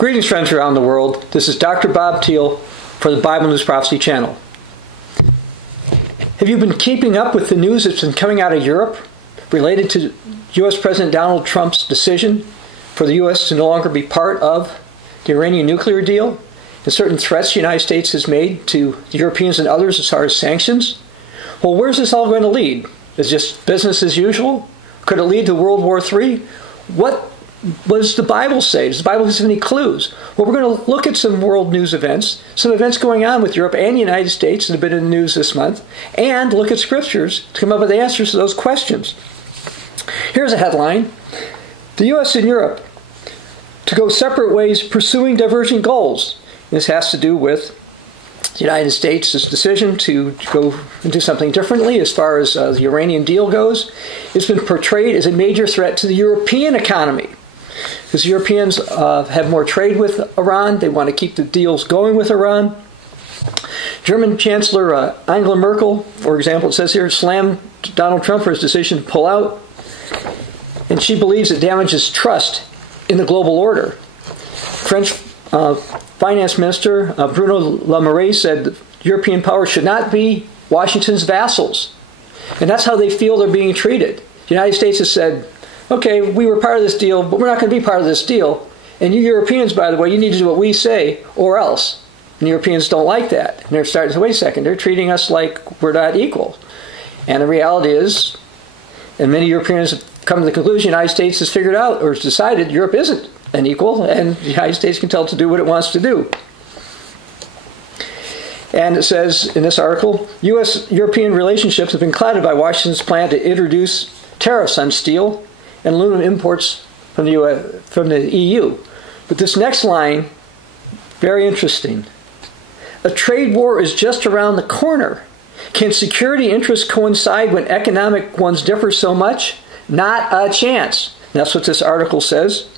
Greetings, friends around the world. This is Dr. Bob Thiel for the Bible News Prophecy channel. Have you been keeping up with the news that's been coming out of Europe related to U.S. President Donald Trump's decision for the U.S. to no longer be part of the Iranian nuclear deal and certain threats the United States has made to the Europeans and others as far as sanctions? Well, where's this all going to lead? Is it just business as usual? Could it lead to World War III? What does the Bible say? Does the Bible give any clues? Well, we're going to look at some world news events, some events going on with Europe and the United States that have been in the news this month, and look at scriptures to come up with answers to those questions. Here's a headline: the U.S. and Europe to go separate ways pursuing divergent goals. This has to do with the United States' decision to go and do something differently as far as the Iranian deal goes. It's been portrayed as a major threat to the European economy, because the Europeans have more trade with Iran. They want to keep the deals going with Iran. German Chancellor Angela Merkel, for example, it says here, slammed Donald Trump for his decision to pull out. And she believes it damages trust in the global order. French Finance Minister Bruno Le Maire said that European powers should not be Washington's vassals. And that's how they feel they're being treated. The United States has said, okay, we were part of this deal, but we're not going to be part of this deal. And you Europeans, by the way, you need to do what we say or else. And Europeans don't like that. And they're starting to say, wait a second, they're treating us like we're not equal. And the reality is, and many Europeans have come to the conclusion, the United States has figured out or has decided Europe isn't an equal, and the United States can tell it to do what it wants to do. And it says in this article, U.S.-European relationships have been clouded by Washington's plan to introduce tariffs on steel and aluminum imports from the EU. But this next line, very interesting. A trade war is just around the corner. Can security interests coincide when economic ones differ so much? Not a chance. That's what this article says.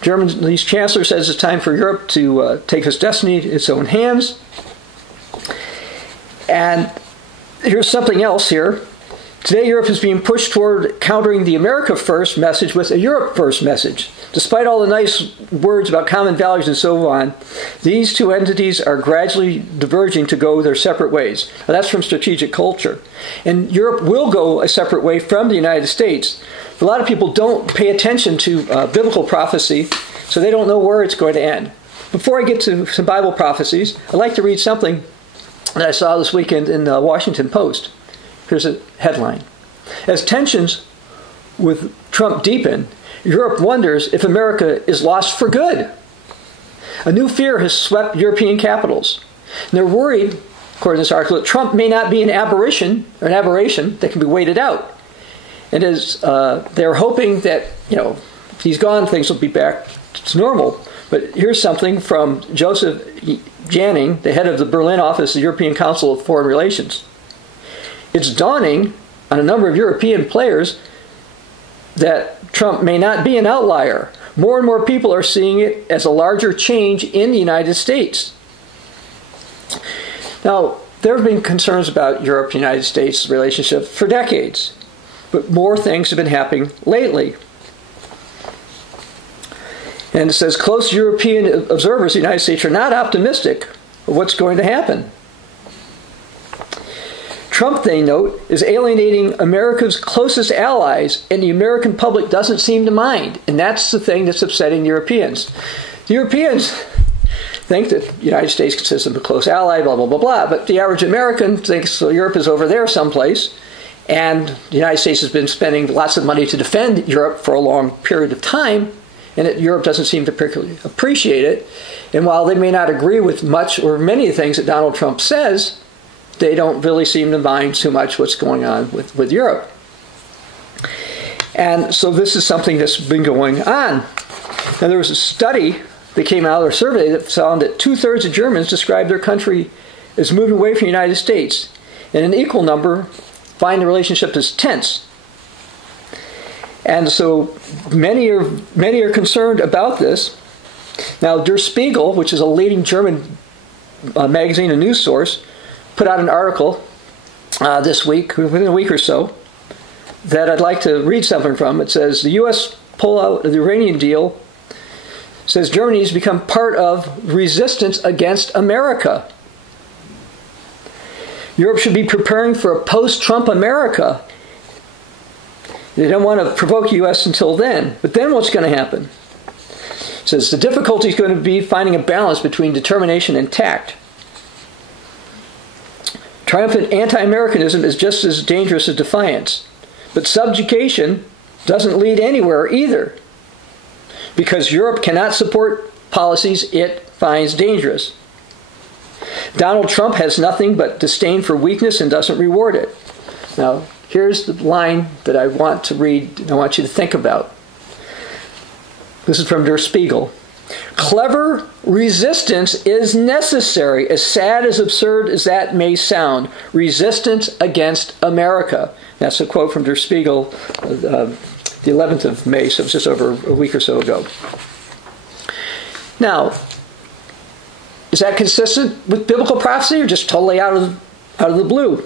Germany's chancellor says it's time for Europe to take its destiny in its own hands. And here's something else here. Today, Europe is being pushed toward countering the America First message with a Europe First message. Despite all the nice words about common values and so on, these two entities are gradually diverging to go their separate ways. Now, that's from Strategic Culture. And Europe will go a separate way from the United States. A lot of people don't pay attention to biblical prophecy, so they don't know where it's going to end. Before I get to some Bible prophecies, I'd like to read something that I saw this weekend in the Washington Post. Here's a headline. As tensions with Trump deepen, Europe wonders if America is lost for good. A new fear has swept European capitals. And they're worried, according to this article, that Trump may not be an aberration that can be waited out. And as they're hoping that, if he's gone, things will be back to normal. But here's something from Joseph Janning, the head of the Berlin office of the European Council of Foreign Relations. It's dawning on a number of European players that Trump may not be an outlier. More and more people are seeing it as a larger change in the United States. Now, there have been concerns about Europe and the United States relationship for decades. But more things have been happening lately. And it says, close European observers of the United States are not optimistic of what's going to happen. Trump, they note, is alienating America's closest allies, and the American public doesn't seem to mind. And that's the thing that's upsetting the Europeans. The Europeans think that the United States consists of a close ally, blah, blah, blah, blah. But the average American thinks Europe is over there someplace. And the United States has been spending lots of money to defend Europe for a long period of time, and Europe doesn't seem to particularly appreciate it. And while they may not agree with much or many of the things that Donald Trump says, they don't really seem to mind too much what's going on with Europe. And so this is something that's been going on. Now, there was a study that came out, or a survey, that found that 2/3 of Germans described their country as moving away from the United States, and an equal number find the relationship as tense. And so many are concerned about this. Now, Der Spiegel, which is a leading German magazine and news source, put out an article this week, within a week or so, that I'd like to read something from. It says, the U.S. pull out of the Iranian deal says Germany needs to become part of resistance against America. Europe should be preparing for a post-Trump America. They don't want to provoke the U.S. until then. But then what's going to happen? It says the difficulty is going to be finding a balance between determination and tact. Triumphant anti-Americanism is just as dangerous as defiance. But subjugation doesn't lead anywhere either, because Europe cannot support policies it finds dangerous. Donald Trump has nothing but disdain for weakness and doesn't reward it. Now, here's the line that I want to read and I want you to think about. This is from Der Spiegel. Clever resistance is necessary, as sad as absurd as that may sound. Resistance against America. That's a quote from Der Spiegel, the 11th of May, so it was just over a week or so ago. Now, is that consistent with biblical prophecy or just totally out of the blue?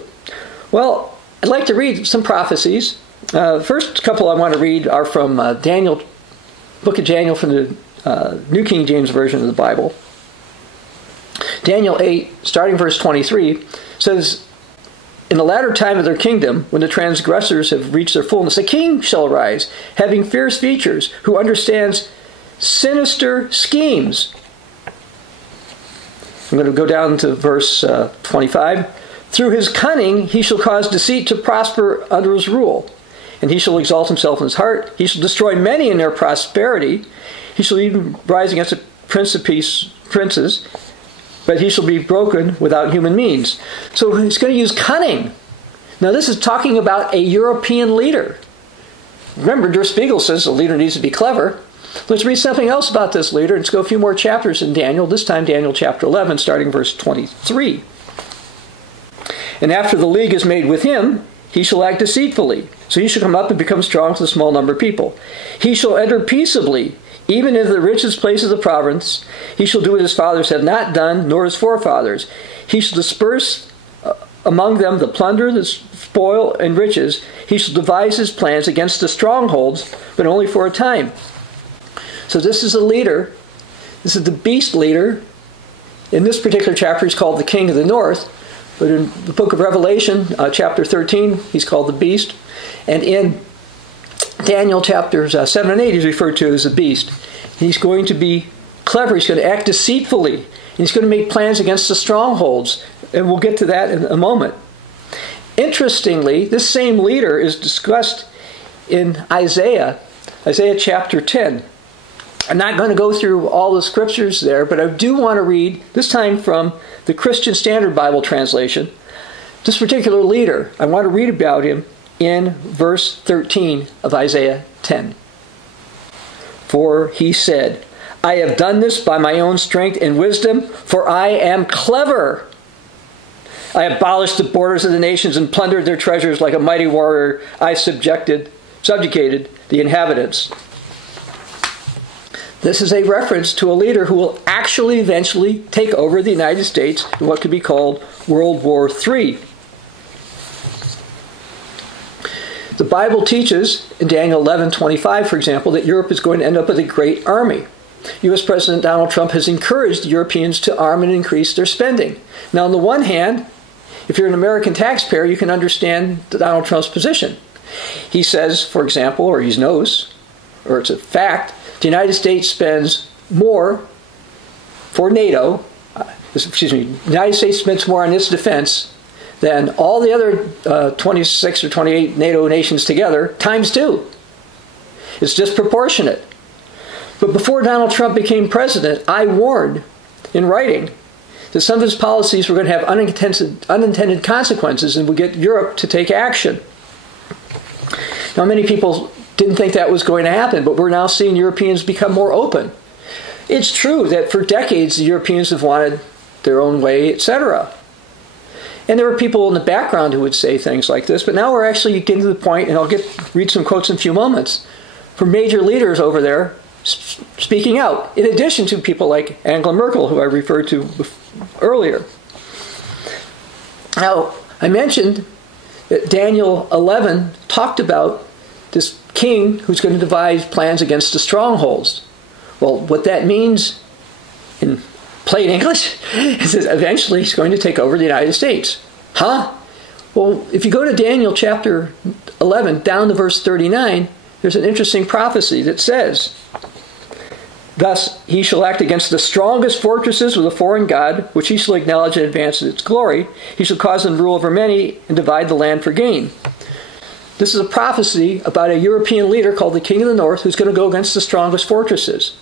Well, I'd like to read some prophecies. First couple I want to read are from Daniel, book of Daniel from the New King James Version of the Bible. Daniel 8, starting verse 23, says, in the latter time of their kingdom, when the transgressors have reached their fullness, a king shall arise, having fierce features, who understands sinister schemes. I'm going to go down to verse 25. Through his cunning he shall cause deceit to prosper under his rule, and he shall exalt himself in his heart. He shall destroy many in their prosperity. He shall even rise against the prince of peace, princes, but he shall be broken without human means. So he's going to use cunning. Now this is talking about a European leader. Remember, Der Spiegel says the leader needs to be clever. Let's read something else about this leader. Let's go a few more chapters in Daniel, this time Daniel chapter 11, starting verse 23. And after the league is made with him, he shall act deceitfully. So he shall come up and become strong with a small number of people. He shall enter peaceably, even into the richest place of the province. He shall do what his fathers have not done, nor his forefathers. He shall disperse among them the plunder, the spoil, and riches. He shall devise his plans against the strongholds, but only for a time. So this is a leader. This is the beast leader. In this particular chapter, he's called the King of the North. But in the book of Revelation, chapter 13, he's called the beast. And in Daniel chapters 7 and 8, he's referred to as the beast. He's going to be clever. He's going to act deceitfully. And he's going to make plans against the strongholds. And we'll get to that in a moment. Interestingly, this same leader is discussed in Isaiah chapter 10. I'm not going to go through all the scriptures there, but I do want to read, this time from the Christian Standard Bible translation, this particular leader. I want to read about him in verse 13 of Isaiah 10. For he said, I have done this by my own strength and wisdom, for I am clever. I abolished the borders of the nations and plundered their treasures like a mighty warrior. I subjugated the inhabitants. This is a reference to a leader who will actually eventually take over the United States in what could be called World War III. The Bible teaches in Daniel 11:25, for example, that Europe is going to end up with a great army. U.S. President Donald Trump has encouraged Europeans to arm and increase their spending. Now, on the one hand, if you're an American taxpayer, you can understand Donald Trump's position. He says, for example, or he knows, or it's a fact, the United States spends more for NATO, the United States spends more on its defense than all the other 26 or 28 NATO nations together, times 2. It's disproportionate. But before Donald Trump became president, I warned in writing that some of his policies were going to have unintended consequences and would get Europe to take action. Now, many people didn't think that was going to happen, but we're now seeing Europeans become more open. It's true that for decades the Europeans have wanted their own way, etc. And there were people in the background who would say things like this, but now we're actually getting to the point, and I'll read some quotes in a few moments, from major leaders over there speaking out, in addition to people like Angela Merkel, who I referred to earlier. Now, I mentioned that Daniel 11 talked about this king who's going to devise plans against the strongholds. Well, what that means in plain English is that eventually he's going to take over the United States. Huh? Well, if you go to Daniel chapter 11, down to verse 39, there's an interesting prophecy that says, "Thus he shall act against the strongest fortresses with a foreign god, which he shall acknowledge and advance in its glory. He shall cause them to rule over many and divide the land for gain." This is a prophecy about a European leader called the King of the North who's going to go against the strongest fortresses.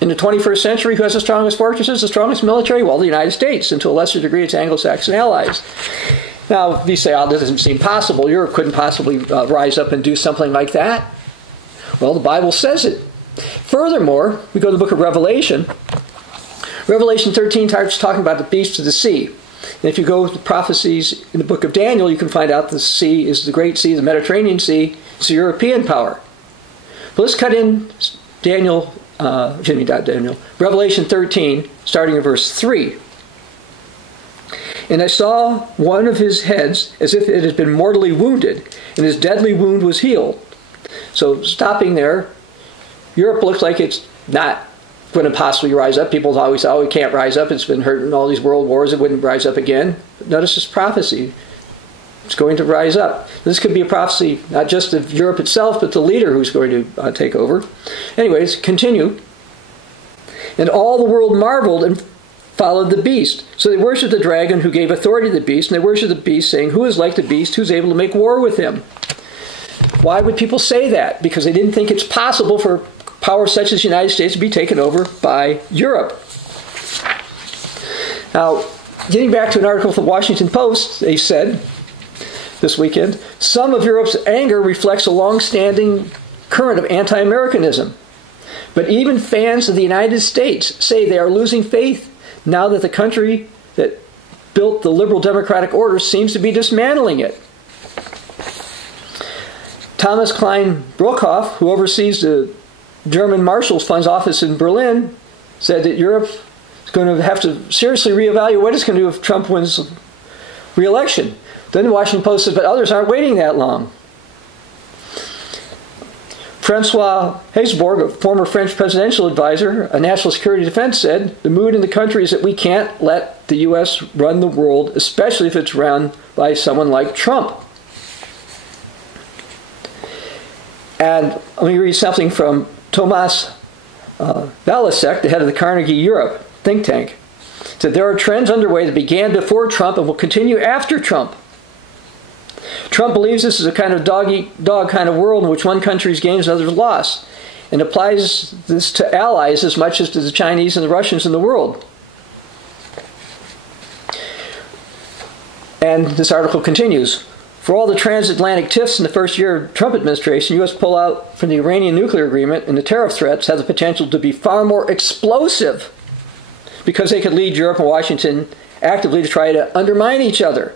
In the 21st century, who has the strongest fortresses, the strongest military? Well, the United States, and to a lesser degree, its Anglo-Saxon allies. Now, if you say, oh, this doesn't seem possible, Europe couldn't possibly rise up and do something like that. Well, the Bible says it. Furthermore, we go to the book of Revelation. Revelation 13 starts talking about the beasts of the sea. And if you go to the prophecies in the book of Daniel, you can find out the sea is the Great Sea, the Mediterranean Sea. It's a European power. But let's cut in Revelation 13, starting in verse 3. "And I saw one of his heads as if it had been mortally wounded, and his deadly wound was healed." So stopping there, Europe looks like it's not going to possibly rise up. People always say, oh, it can't rise up. It's been hurt in all these world wars. It wouldn't rise up again. But notice this prophecy. It's going to rise up. This could be a prophecy not just of Europe itself, but the leader who's going to take over. Anyways, continue. "And all the world marveled and followed the beast. So they worshipped the dragon who gave authority to the beast, and they worshipped the beast, saying, 'Who is like the beast? Who's able to make war with him?'" Why would people say that? Because they didn't think it's possible for power such as the United States to be taken over by Europe. Now, getting back to an article from the Washington Post, they said this weekend, "Some of Europe's anger reflects a long-standing current of anti-Americanism. But even fans of the United States say they are losing faith now that the country that built the liberal democratic order seems to be dismantling it." Thomas Kleine-Brockhoff, who oversees the German Marshall Fund's office in Berlin, said that Europe is going to have to seriously reevaluate what it's going to do if Trump wins re-election. Then the Washington Post said, but others aren't waiting that long. Francois Hesbourg, a former French presidential advisor, a national security defense, said, "The mood in the country is that we can't let the U.S. run the world, especially if it's run by someone like Trump." And let me read something from Thomas Valasek, the head of the Carnegie Europe think tank. He said, "There are trends underway that began before Trump and will continue after Trump. Trump believes this is a kind of dog-eat-dog kind of world in which one country's gains and others lost, and applies this to allies as much as to the Chinese and the Russians in the world." And this article continues. "For all the transatlantic tiffs in the first year of Trump administration, U.S. pullout from the Iranian nuclear agreement and the tariff threats have the potential to be far more explosive because they could lead Europe and Washington actively to try to undermine each other."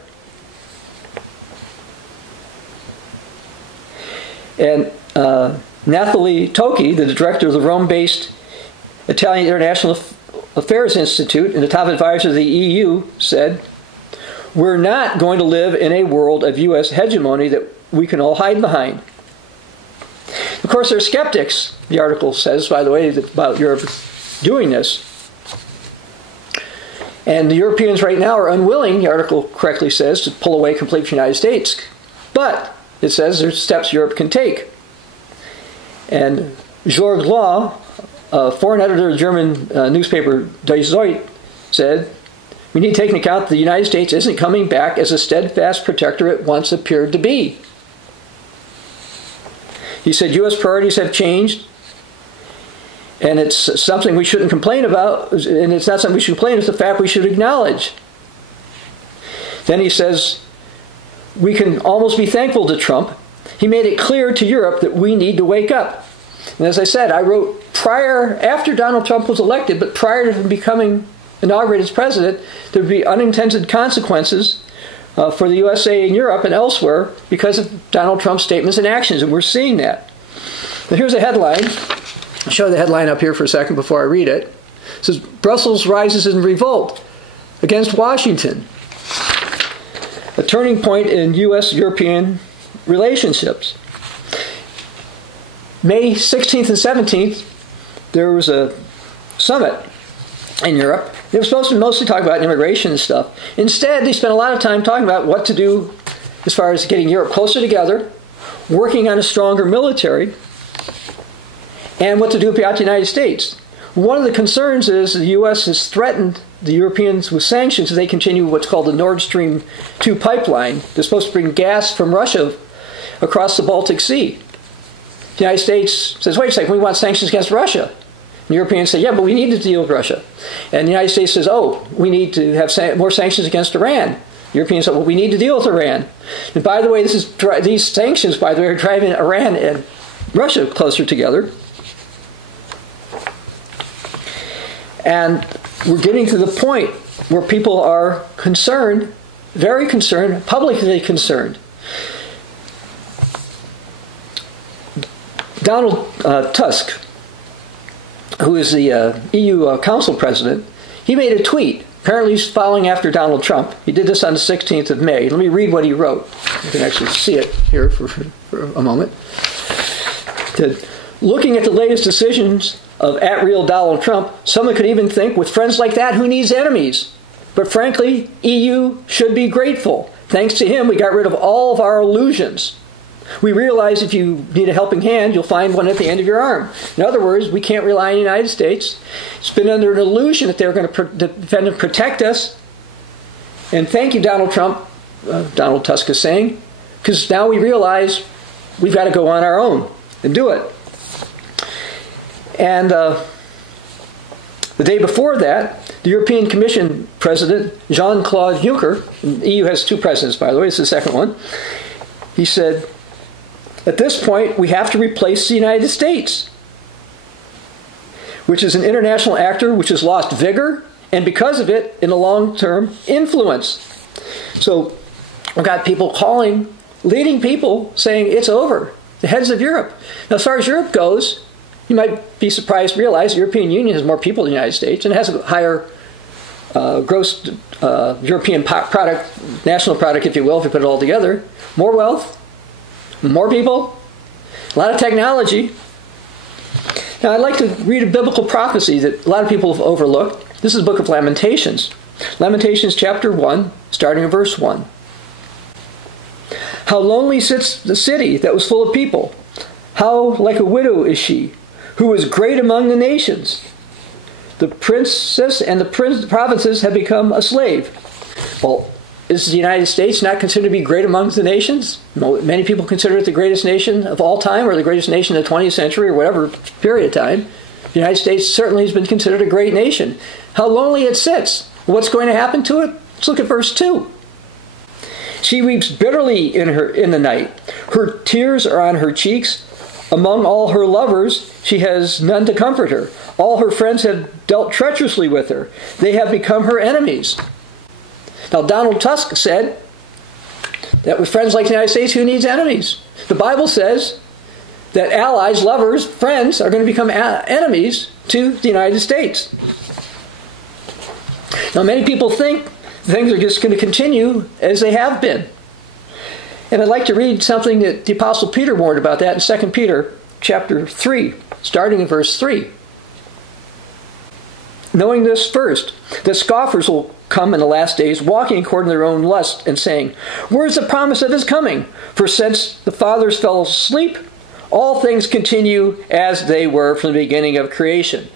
And Nathalie Tocchi, the director of the Rome-based Italian International Affairs Institute and the top advisor of the EU, said, "We're not going to live in a world of U.S. hegemony that we can all hide behind." Of course, there are skeptics, the article says, by the way, about Europe doing this. And the Europeans right now are unwilling, the article correctly says, to pull away completely from the United States. But it says there's steps Europe can take. And Georg Law, a foreign editor of the German newspaper Die Zeit, said, "We need to take into account that the United States isn't coming back as a steadfast protector it once appeared to be." He said U.S. priorities have changed, and it's something we shouldn't complain about, and it's not something we should complain, it's a fact we should acknowledge. Then he says, "We can almost be thankful to Trump. He made it clear to Europe that we need to wake up." And as I said, I wrote after Donald Trump was elected, but prior to him becoming inaugurated as president, there would be unintended consequences for the USA and Europe and elsewhere because of Donald Trump's statements and actions, and we're seeing that. And here's a headline. I'll show the headline up here for a second before I read it. It says, "Brussels rises in revolt against Washington. A turning point in U.S.-European relationships." May 16th and 17th, there was a summit in Europe. They were supposed to mostly talk about immigration and stuff. Instead, they spent a lot of time talking about what to do as far as getting Europe closer together, working on a stronger military, and what to do about the United States. One of the concerns is the U.S. has threatened the Europeans with sanctions if they continue what's called the Nord Stream 2 pipeline. They're supposed to bring gas from Russia across the Baltic Sea. The United States says, wait a second, we want sanctions against Russia. And the Europeans say, yeah, but we need to deal with Russia. And the United States says, oh, we need to have more sanctions against Iran. The Europeans say, well, we need to deal with Iran. And by the way, these sanctions, by the way, are driving Iran and Russia closer together. And we're getting to the point where people are concerned, very concerned, publicly concerned. Donald Tusk, who is the EU Council President, he made a tweet. Apparently he's following after Donald Trump. He did this on the 16th of May. Let me read what he wrote. You can actually see it here for a moment. Looking at the latest decisions of @real Donald Trump, someone could even think, with friends like that, who needs enemies? But frankly, EU should be grateful. Thanks to him, we got rid of all of our illusions. We realize if you need a helping hand, you'll find one at the end of your arm. In other words, we can't rely on the United States. It's been under an illusion that they're going to defend and protect us. And thank you, Donald Trump, Donald Tusk is saying, because now we realize we've got to go on our own and do it. And the day before that, the European Commission President, Jean-Claude Juncker, and the EU has two presidents, by the way, it's the second one, he said, at this point, we have to replace the United States, which is an international actor which has lost vigor, and because of it, in the long term, influence. So we've got people calling, leading people, saying it's over, the heads of Europe. Now, as far as Europe goes, you might be surprised to realize the European Union has more people than the United States, and it has a higher gross European product, national product, if you will, if you put it all together. More wealth, more people, a lot of technology. Now, I'd like to read a biblical prophecy that a lot of people have overlooked. This is the book of Lamentations. Lamentations chapter 1, starting in verse 1. How lonely sits the city that was full of people. How like a widow is she, who was great among the nations. The princess and the provinces have become a slave. Well, is the United States not considered to be great amongst the nations? Many people consider it the greatest nation of all time, or the greatest nation of the 20th century, or whatever period of time. The United States certainly has been considered a great nation. How lonely it sits. What's going to happen to it? Let's look at verse 2. She weeps bitterly in the night. Her tears are on her cheeks. Among all her lovers, she has none to comfort her. All her friends have dealt treacherously with her. They have become her enemies. Now, Donald Tusk said that with friends like the United States, who needs enemies? The Bible says that allies, lovers, friends are going to become enemies to the United States. Now, many people think things are just going to continue as they have been. And I'd like to read something that the Apostle Peter warned about that in 2 Peter chapter 3, starting in verse 3. Knowing this first, that scoffers will come in the last days, walking according to their own lust, and saying, where's the promise of his coming? For since the fathers fell asleep, all things continue as they were from the beginning of creation.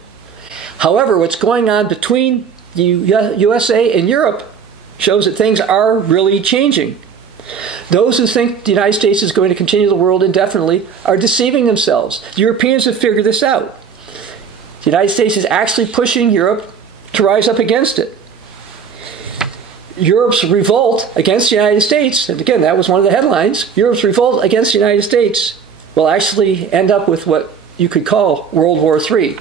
However, what's going on between the USA and Europe shows that things are really changing. Those who think the United States is going to continue the world indefinitely are deceiving themselves. The Europeans have figured this out. The United States is actually pushing Europe to rise up against it. Europe's revolt against the United States, and again, that was one of the headlines, Europe's revolt against the United States will actually end up with what you could call World War III.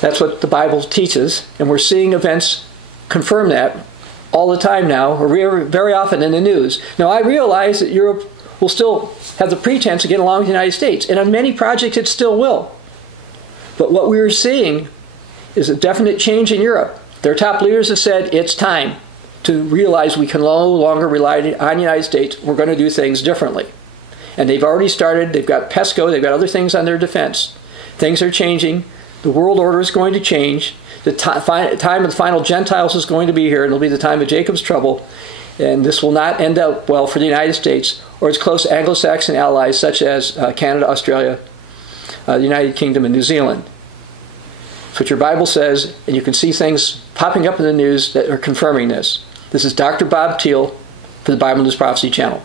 That's what the Bible teaches, and we're seeing events confirm that all the time now, or very often in the news. Now, I realize that Europe will still have the pretense of getting along with the United States, and on many projects it still will. But what we're seeing is a definite change in Europe. Their top leaders have said it's time to realize we can no longer rely on the United States. We're going to do things differently. And they've already started. They've got PESCO. They've got other things on their defense. Things are changing. The world order is going to change. The time of the final Gentiles is going to be here, and it'll be the time of Jacob's trouble. And this will not end up well for the United States or its close Anglo-Saxon allies such as Canada, Australia, the United Kingdom, and New Zealand. That's what your Bible says, and you can see things popping up in the news that are confirming this. This is Dr. Bob Thiel for the Bible News Prophecy channel.